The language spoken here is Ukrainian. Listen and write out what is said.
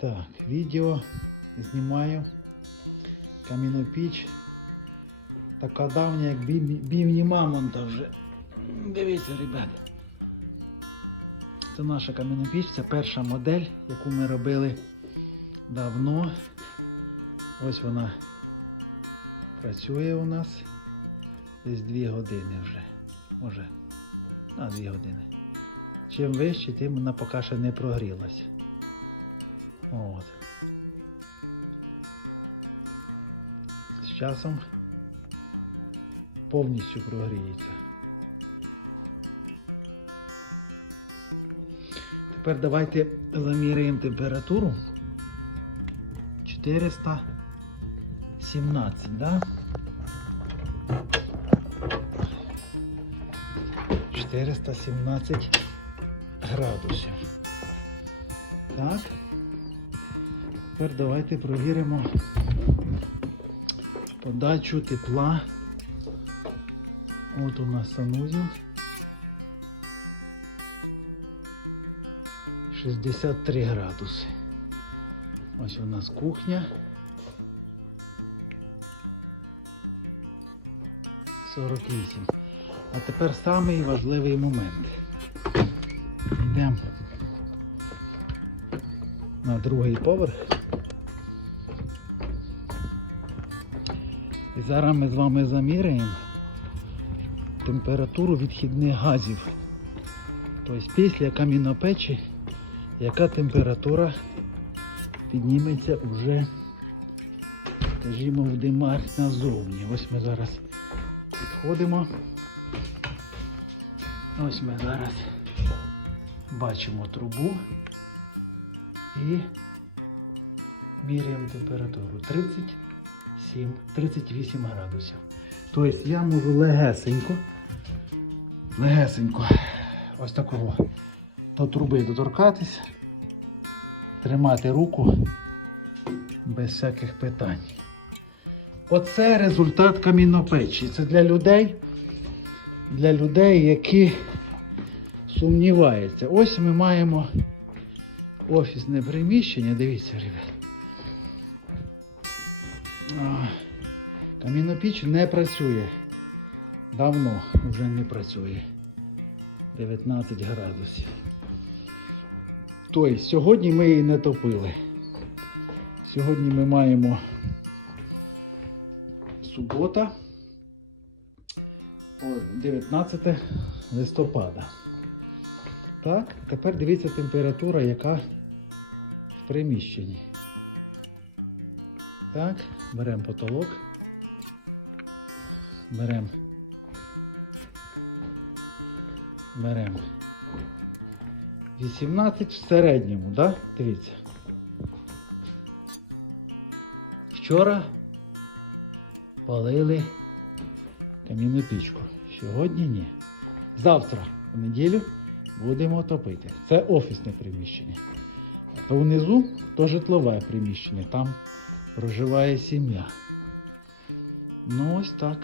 Так, відео знімаю. Камінопіч. Така давня, як бів- бівні мамонта вже. Дивіться, ребята. Це наша камінопіч, це перша модель, яку ми робили давно. Ось вона працює у нас десь 2 години вже. Може, а 2 години. Чим вище, тим вона поки що не прогрілася. От. З часом повністю прогріється. Тепер давайте заміряємо температуру. 417, да? 417 градусів. Так. Тепер давайте провіримо подачу тепла. От у нас санузел. 63 градуси. Ось у нас кухня. 48. А тепер самий важливий момент. Йдемо на другий поверх. Зараз ми з вами заміряємо температуру відхідних газів. Тобто після камінопечі, яка температура підніметься вже, скажімо, в димах назовні. Ось ми зараз підходимо. Ось ми зараз бачимо трубу і міряємо температуру 37, 38 градусів. Тобто я можу легесенько, легесенько, ось такого до труби доторкатись, тримати руку без всяких питань. Оце результат камінопечі. Це для людей, для людей, які сумніваються. Ось ми маємо офісне приміщення. Дивіться, ребят. Камінопіч не працює. Давно вже не працює. 19 градусів. Тобто, сьогодні ми її не топили. Сьогодні ми маємо субота, о, 19 листопада. Так, тепер дивіться температура, яка в приміщенні. Так, беремо потолок. Беремо. Беремо. 18 в середньому, да? Дивіться. Вчора палили камінну пічку. Сьогодні ні. Завтра, в неділю, будемо топити. Це офісне приміщення. То внизу то житлове приміщення. Там проживає сім'я. Ну ось так.